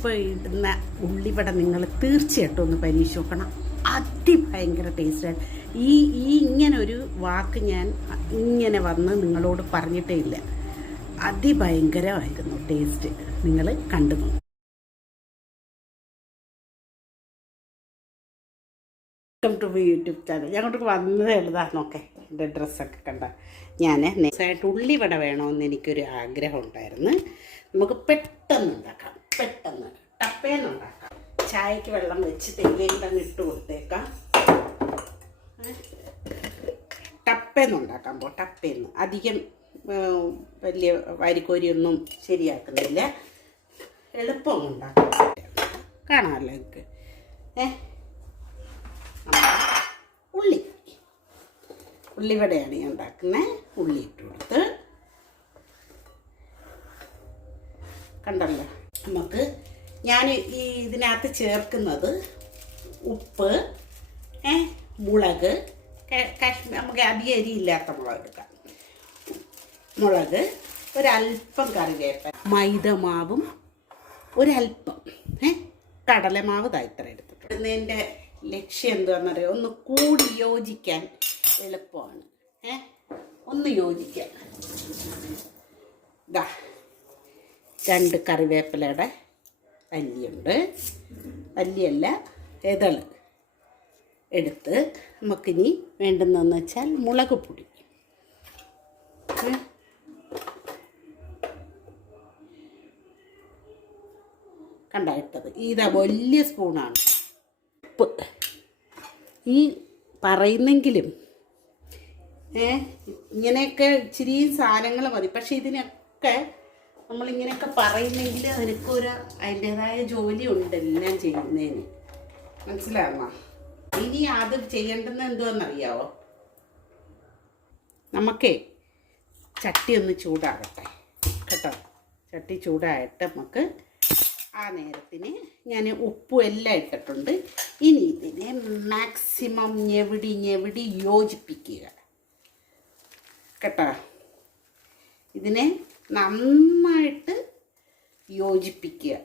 ഇപ്പോൾ ഇടുന്ന ഉള്ളിവട നിങ്ങൾ തീർച്ചയായിട്ടും ഒന്ന് പരീക്ഷ നോക്കണം. അതിഭയങ്കര ടേസ്റ്റാണ് ഈ ഈ ഇങ്ങനെ ഒരു വാക്ക് ഞാൻ ഇങ്ങനെ വന്ന് നിങ്ങളോട് പറഞ്ഞിട്ടേ ഇല്ല. അതിഭയങ്കരമായിരുന്നു ടേസ്റ്റ് നിങ്ങൾ കണ്ടു welcome to my YouTube channel ഞങ്ങൾക്ക് വന്നതേ ഉള്ളതാ നോക്കേ എന്റെ ഡ്രസ്സൊക്കെ കണ്ട. ഞാൻ നെക്സായിട്ട് ഉള്ളിവട വേണമെന്ന് എനിക്കൊരു ആഗ്രഹം ഉണ്ടായിരുന്നു. നമുക്ക് പെട്ടെന്ന് ഉണ്ടാക്കാം. പെട്ടെന്ന് ടപ്പേന്ന് ഉണ്ടാക്കാം ചായക്ക് വെള്ളം വെച്ച് തേയിലയും ഇട്ട് കൊടുത്തേക്കാം? ടപ്പേന്ന് ഉണ്ടാക്കാൻ പോ ടപ്പേന്ന്. അധികം വലിയ വാരിക്കോരിയൊന്നും ശരിയാക്കുന്നില്ല. എളുപ്പം ഉണ്ടാക്കാം. കാണാമല്ലോ എനിക്ക് ഉള്ളി. ഉള്ളിവടയാണ് ഞാൻ ഉണ്ടാക്കുന്നത് ഉള്ളി ഇട്ട് കൊടുത്ത്. കണ്ടല്ലോ. നമുക്ക് ഞാൻ ഈ ഇതിനകത്ത് ചേർക്കുന്നത് ഉപ്പ് ഏ മുളക് കാശ്മീർ നമുക്ക് അധികം എരിയില്ലാത്ത മുളക് എടുക്കാം മുളക് ഒരല്പം കറിവേപ്പ മൈദമാവും ഒരല്പം ഏ കടലമാവ് ഇത്ര എടുത്തിട്ടുണ്ട് ലക്ഷ്യം എന്താണെന്നറിയോ ഒന്ന് കൂടി യോജിക്കാൻ എളുപ്പമാണ് ഏ ഒന്ന് യോജിക്കാൻ. ഇതാ രണ്ട് കറിവേപ്പിലയുടെ അല്ലിയുണ്ട്. അല്ലിയല്ല ഇതൾ എടുത്ത് നമുക്കിനി വേണ്ടുന്നതെന്ന് വെച്ചാൽ മുളക് പൊടി. കണ്ടായിട്ടത് കണ്ട ഇതാ വലിയ സ്പൂണാണ്. ഉപ്പ്. ഈ പറയുന്നെങ്കിലും ഏ ഇങ്ങനെയൊക്കെ ഇച്ചിരി സാധനങ്ങൾ മതി. പക്ഷെ ഇതിനൊക്കെ നമ്മളിങ്ങനെയൊക്കെ പറയുന്നെങ്കിൽ അതിനൊക്കെ ഒരു അതിന്റെതായ ജോലി ഉണ്ട് എല്ലാം ചെയ്യുന്നതിന്. മനസ്സിലാകുമോ ഇനി അത് ചെയ്യേണ്ടത് എന്തുവെന്നറിയാവോ? നമുക്കേ ചട്ടി ഒന്ന് ചൂടാകട്ടെ. കേട്ടോ? ചട്ടി ചൂടായിട്ട് നമുക്ക് ആ നേരത്തിന് ഞാൻ ഉപ്പും എല്ലാം ഇട്ടിട്ടുണ്ട്. ഇനി ഇതിനെ മാക്സിമം ഞെവിടി ഞെവിടി യോജിപ്പിക്കുക. കേട്ടോ? ഇതിനെ നന്നായിട്ട് യോജിപ്പിക്കുക.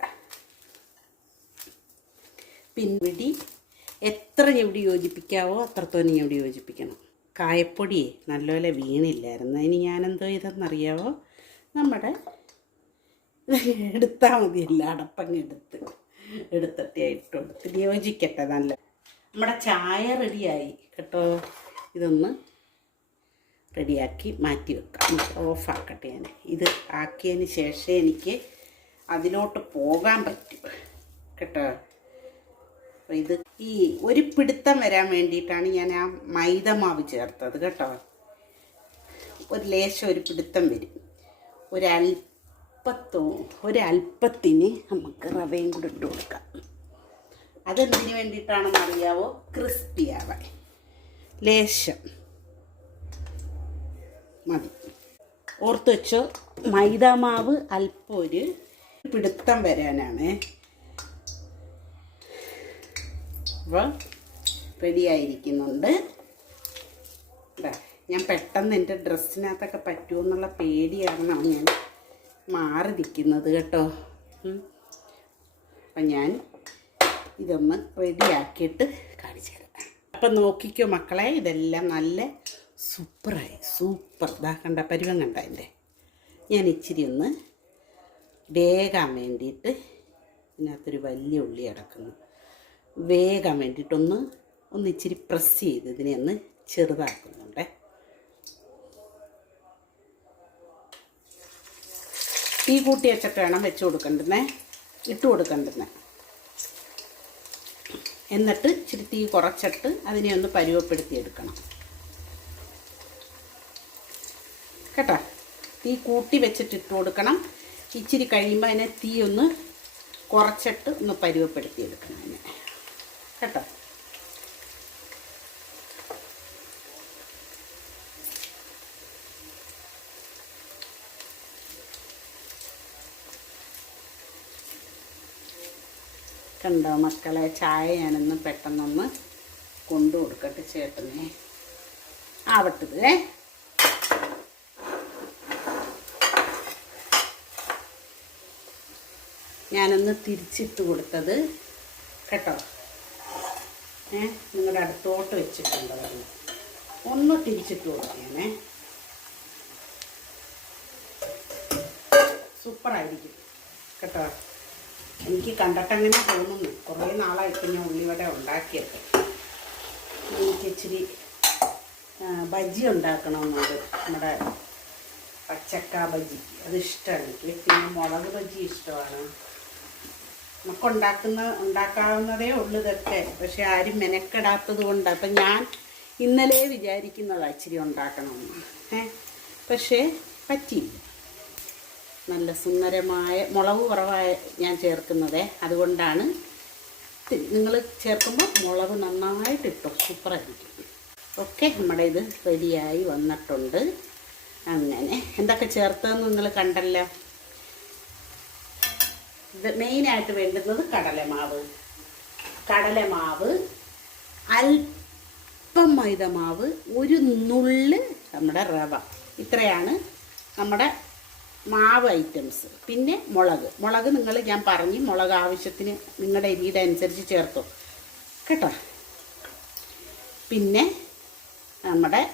പിൻപിടി എത്ര ഞെവിടി യോജിപ്പിക്കാവോ അത്രത്തോനെ ഞെവിടി യോജിപ്പിക്കണം. കായപ്പൊടി നല്ലപോലെ വീണില്ലായിരുന്നു. ഇനി ഞാനെന്തോ ഇതെന്നറിയാവോ നമ്മുടെ എടുത്താൽ മതി എല്ലാം അടപ്പങ്ങ് എടുത്ത്. എടുത്തിട്ട് കൊടുത്ത് യോജിക്കട്ടെ നല്ല. നമ്മുടെ ചായ റെഡിയായി കേട്ടോ? ഇതൊന്ന് റെഡിയാക്കി മാറ്റി വെക്കാം. ഓഫാക്കട്ടെ ഞാൻ ഇത് ആക്കിയതിന് ശേഷം എനിക്ക് അതിലോട്ട് പോകാൻ പറ്റും. കേട്ടോ? അപ്പോൾ ഇത് ഈ ഒരു പിടുത്തം വരാൻ വേണ്ടിയിട്ടാണ് ഞാൻ ആ മൈദമാവ് ചേർത്തത് കേട്ടോ. ഒരു ലേശം ഒരു പിടുത്തം വരും. ഒരൽപ്പത്തോ ഒരൽപ്പത്തിന് നമുക്ക് റവയും കൂടെ ഇട്ട് കൊടുക്കാം. അതെന്തിനു വേണ്ടിയിട്ടാണെന്ന് അറിയാവോ ക്രിസ്പി ആവാൻ. ലേശം. മതി. ഓർത്ത് വെച്ചോ മൈദാമാവ് അല്പം ഒരു പിടുത്തം വരാനാണ്. അപ്പോൾ റെഡിയായിരിക്കുന്നുണ്ട് ഞാൻ പെട്ടെന്ന് എന്റെ ഡ്രസ്സിനകത്തൊക്കെ പറ്റുമോ എന്നുള്ള പേടിയാണെന്നാണ് ഞാൻ മാറി നിൽക്കുന്നത് കേട്ടോ. അപ്പം ഞാൻ ഇതൊന്ന് റെഡിയാക്കിയിട്ട് കാണിച്ചു തരാം. അപ്പം നോക്കിക്കോ മക്കളെ ഇതെല്ലാം നല്ല സൂപ്പറായി സൂപ്പർ. ഇതാ കണ്ട പരുവം കണ്ട എന്റെ. ഞാൻ ഇച്ചിരി ഒന്ന് വേകാൻ വേണ്ടിയിട്ട് ഇതിനകത്തൊരു വലിയ ഉള്ളി അടക്കുന്നു. വേകാൻ വേണ്ടിയിട്ടൊന്ന് ഒന്ന് ഇച്ചിരി പ്രസ് ചെയ്ത് ഇതിനെ ഒന്ന് ചെറുതാക്കുന്നുണ്ടേ. ഈ കൂട്ടി വെച്ചിട്ട് വേണം വെച്ച് കൊടുക്കണ്ടെന്നേ ഇട്ട് കൊടുക്കണ്ടെന്നേ എന്നിട്ട് ഇച്ചിരി തീ കുറച്ചിട്ട് അതിനെ ഒന്ന് പരുവപ്പെടുത്തി എടുക്കണം കേട്ടോ. തീ കൂട്ടി വെച്ചിട്ട് ഇട്ട് കൊടുക്കണം. ഇച്ചിരി കഴിയുമ്പോൾ അതിനെ തീ ഒന്ന് കുറച്ചിട്ട് ഒന്ന് പരുവപ്പെടുത്തി എടുക്കണം അതിനെ. കേട്ടോ. കണ്ടോ മക്കളെ ചായ ഞാനൊന്ന് പെട്ടെന്നൊന്ന് കൊണ്ടു കൊടുക്കട്ടെ ചേട്ടനെ. ആവട്ടത് ഏ? ഞാനൊന്ന് തിരിച്ചിട്ട് കൊടുത്തത് കേട്ടോ. ഏ നിങ്ങളുടെ അടുത്തോട്ട് വെച്ചിട്ടുണ്ട് ഒന്ന് തിരിച്ചിട്ട് കൊടുക്കണേ സൂപ്പറായിരിക്കും കേട്ടോ. എനിക്ക് കണ്ടിട്ടങ്ങനെ തോന്നുന്നു. കുറേ നാളായിട്ട് ഞാൻ ഉള്ളിവട ഉണ്ടാക്കിയത് എനിക്ക് ഇച്ചിരി ബജി ഉണ്ടാക്കണമെന്നുണ്ട് നമ്മുടെ പച്ചക്ക ബജി അത് ഇഷ്ടമാണ്. എനിക്ക് പിന്നെ മുളക് ബജി ഇഷ്ടമാണ്. നമുക്ക് ഉണ്ടാക്കുന്ന ഉണ്ടാക്കാവുന്നതേ ഉള്ളൂ ഇതൊക്കെ. പക്ഷെ ആരും മെനക്കെടാത്തത് കൊണ്ട്. അപ്പം ഞാൻ ഇന്നലെ വിചാരിക്കുന്നതാണ് ഇച്ചിരി ഉണ്ടാക്കണമെന്ന്. ഏ? പക്ഷേ പറ്റിയില്ല. നല്ല സുന്ദരമായ മുളക് കുറവായ ഞാൻ ചേർക്കുന്നതേ. അതുകൊണ്ടാണ് നിങ്ങൾ ചേർക്കുമ്പോൾ മുളക് നന്നായിട്ട് ഇട്ടോ. സൂപ്പറായിരിക്കും. ഓക്കെ നമ്മുടെ ഇത് റെഡിയായി വന്നിട്ടുണ്ട്. അങ്ങനെ. എന്തൊക്കെ ചേർത്തതെന്ന് നിങ്ങൾ കണ്ടല്ലോ? മെയിനായിട്ട് വേണ്ടുന്നത് കടലമാവ്. കടലമാവ് അല്പം മൈദമാവ് ഒരു നുള്ള് നമ്മുടെ റവ. ഇത്രയാണ് നമ്മുടെ മാവ് ഐറ്റംസ് പിന്നെ മുളക്. മുളക് നിങ്ങൾ ഞാൻ പറഞ്ഞു മുളക് ആവശ്യത്തിന് നിങ്ങളുടെ എരിയുടെ അനുസരിച്ച് ചേർത്തോ കേട്ടോ? പിന്നെ നമ്മുടെ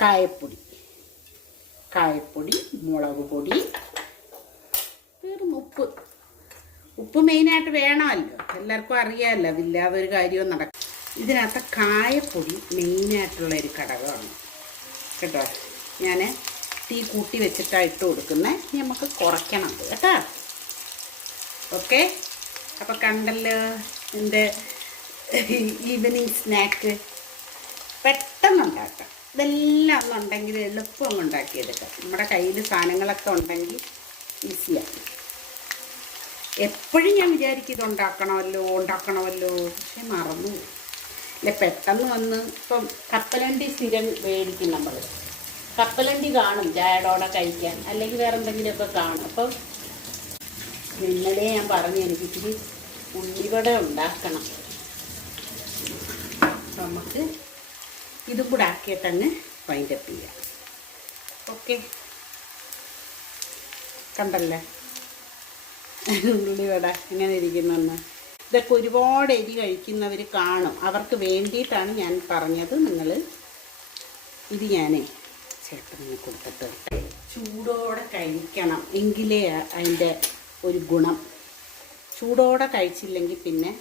കായപ്പൊടി. കായപ്പൊടി മുളക് പൊടി തീർന്നു ഉപ്പ്. ഉപ്പ് മെയിനായിട്ട് വേണമല്ലോ. എല്ലാവർക്കും അറിയാമല്ലോ അതില്ലാതെ ഒരു കാര്യവും നടക്കും ഇതിനകത്ത് കായപ്പൊടി മെയിനായിട്ടുള്ള ഒരു ഘടകമാണ് കേട്ടോ? ഞാൻ തീ കൂട്ടി വെച്ചിട്ടാണ് ഇട്ട് കൊടുക്കുന്നത് നമുക്ക് കുറയ്ക്കണം കേട്ടോ? ഓക്കെ? അപ്പോൾ കണ്ടല്ലോ എന്റെ ഈവനിങ് സ്നാക്ക് പെട്ടെന്ന് ഉണ്ടാക്കാം ഇതെല്ലാം ഒന്നുണ്ടെങ്കിൽ എളുപ്പം ഉണ്ടാക്കിയെടുക്കാം. നമ്മുടെ കയ്യിൽ സാധനങ്ങളൊക്കെ ഉണ്ടെങ്കിൽ ഈസിയാണ് എപ്പോഴും ഞാൻ വിചാരിക്കും ഇത് ഉണ്ടാക്കണമല്ലോ. ഉണ്ടാക്കണമല്ലോ പക്ഷെ മറന്നു അല്ലെ പെട്ടെന്ന് വന്ന് ഇപ്പം കപ്പലണ്ടി സ്ഥിരം മേടിക്കും നമ്മൾ കപ്പലണ്ടി കാണും ചായടോടെ കഴിക്കാൻ. അല്ലെങ്കിൽ വേറെ എന്തെങ്കിലുമൊക്കെ കാണും. അപ്പം ഇന്നലെ ഞാൻ പറഞ്ഞു എനിക്ക് ഇച്ചിരി ഉള്ളിവട ഉണ്ടാക്കണം. നമുക്ക് ഇതും കൂടെ ആക്കിയിട്ടങ്ങ് വൈൻഡപ്പ് ചെയ്യാം. ഓക്കെ കണ്ടല്ലേ? ഉള്ളിവട എങ്ങനെ ഇരിക്കുന്നെന്ന്. ഇതൊക്കെ ഒരുപാട് എരി കഴിക്കുന്നവർ കാണും. അവർക്ക് വേണ്ടിയിട്ടാണ് ഞാൻ പറഞ്ഞത്. നിങ്ങൾ ഇത് ഞാനേ ചേട്ടന് കൊടുത്തിട്ട് ചൂടോടെ കഴിക്കണം എങ്കിലേ അതിന്റെ ഒരു ഗുണം. ചൂടോടെ കഴിച്ചില്ലെങ്കിൽ പിന്നെ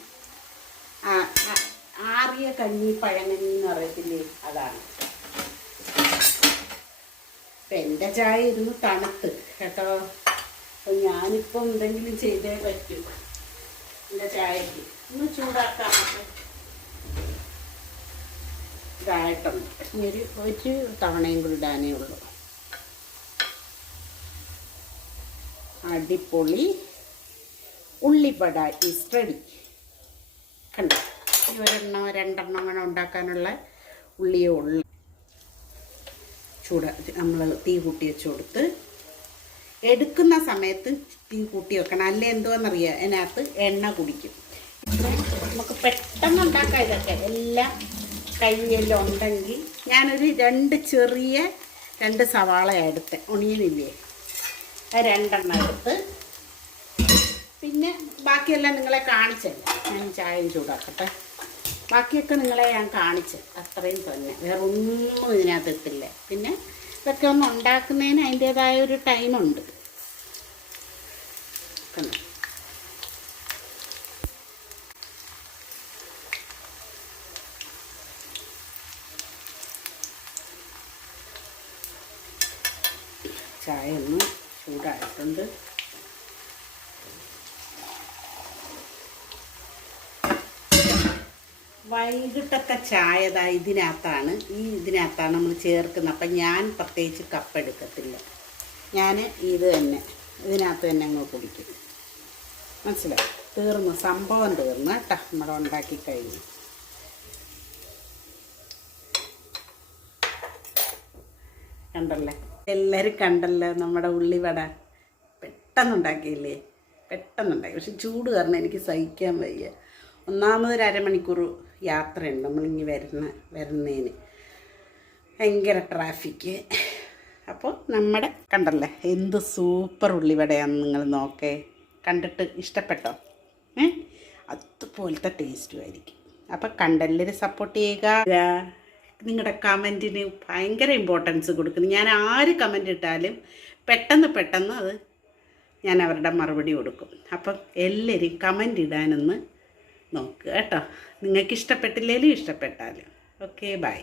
ആറിയ കഞ്ഞി പഴങ്കഞ്ഞി എന്ന് പറയത്തില്ലേ? അതാണ്. ഇപ്പം എന്റെ ചായ ഇരുന്ന് തണുത്ത്. കേട്ടോ? അപ്പം ഞാനിപ്പം എന്തെങ്കിലും ചെയ്തേ പറ്റൂ. എന്റെ ചായക്ക്. ഒന്ന് ചൂടാക്കാൻ ഇതായിട്ടുണ്ട് ഇനി ഒരു ഒരു തവണയും കൂടി ഇടാനേ ഉള്ളൂ. അടിപൊളി ഉള്ളിപ്പട ഈസ് റെഡി കണ്ടോ? ഈ ഒരെണ്ണം രണ്ടെണ്ണം അങ്ങനെ ഉണ്ടാക്കാനുള്ള ഉള്ളിയേ ഉള്ളു. ചൂട നമ്മൾ തീ കൂട്ടി വെച്ച് കൊടുത്ത് എടുക്കുന്ന സമയത്ത് തീ കൂട്ടി വെക്കണം. അല്ലേ എന്തോന്നറിയാം? അതിനകത്ത് എണ്ണ കുടിക്കും. നമുക്ക് പെട്ടെന്ന് ഉണ്ടാക്കാം ഇതൊക്കെ എല്ലാം കഴിഞ്ഞെല്ലാം ഉണ്ടെങ്കിൽ ഞാനൊരു രണ്ട് ചെറിയ രണ്ട് സവാള എടുത്ത്. ആ രണ്ടെണ്ണം എടുത്ത് പിന്നെ ബാക്കിയെല്ലാം നിങ്ങളെ കാണിച്ചല്ലേ ഞാൻ ചായയും ചൂടാക്കട്ടെ. ബാക്കിയൊക്കെ നിങ്ങളെ ഞാൻ കാണിച്ച്. അത്രയും തന്നെ. വേറെ ഒന്നും ഇതിനകത്ത് എത്തില്ലേ പിന്നെ ഇതൊക്കെ ഒന്ന് ഉണ്ടാക്കുന്നതിന് അതിന്റേതായ ഒരു ടൈമുണ്ട്. ചായ ഒന്ന് ചൂടായിട്ടുണ്ട്. വൈകിട്ടത്തെ ചായ ദാ ഇതിനകത്താണ്. ഈ ഇതിനകത്താണ് നമ്മൾ ചേർക്കുന്നത് അപ്പം ഞാൻ പ്രത്യേകിച്ച് കപ്പ് എടുക്കത്തില്ല. ഞാൻ ഇത് തന്നെ ഇതിനകത്ത് തന്നെ അങ്ങ് കുടിക്കും. മനസ്സിലായി? തീർന്നു. സംഭവം തീർന്നു കേട്ടോ. നമ്മുടെ ഉണ്ടാക്കി കഴിഞ്ഞു. കണ്ടല്ലേ? എല്ലാവരും കണ്ടല്ലോ നമ്മുടെ ഉള്ളിവട പെട്ടെന്നുണ്ടാക്കിയില്ലേ? പെട്ടെന്നുണ്ടാക്കി. പക്ഷെ ചൂട് കാരണം എനിക്ക് സഹിക്കാൻ വയ്യ. ഒന്നാമതൊരു അരമണിക്കൂർ യാത്രയുണ്ട്. നമ്മളിങ്ങി വരുന്ന വരുന്നതിന്. ഭയങ്കര ട്രാഫിക്ക് അപ്പോൾ നമ്മുടെ കണ്ടല്ലേ? എന്ത് സൂപ്പർ ഉള്ളിവടയാണെന്ന് നിങ്ങൾ നോക്കേ. കണ്ടിട്ട് ഇഷ്ടപ്പെട്ടോ? ഏ? അതുപോലത്തെ ടേസ്റ്റും ആയിരിക്കും. അപ്പോൾ കണ്ടെല്ലാവരും സപ്പോർട്ട് ചെയ്യുക. നിങ്ങളുടെ കമന്റിന് ഭയങ്കര ഇമ്പോർട്ടൻസ് കൊടുക്കുന്നു. ഞാൻ ആര് കമന്റ് ഇട്ടാലും പെട്ടെന്ന് പെട്ടെന്ന് അത് ഞാൻ അവരുടെ മറുപടി കൊടുക്കും. അപ്പം എല്ലാവരും കമന്റ് ഇടാനൊന്ന് നോക്കുക കേട്ടോ. നിങ്ങൾക്ക് ഇഷ്ടപ്പെട്ടില്ലേലും ഇഷ്ടപ്പെട്ടാലും. Okay bye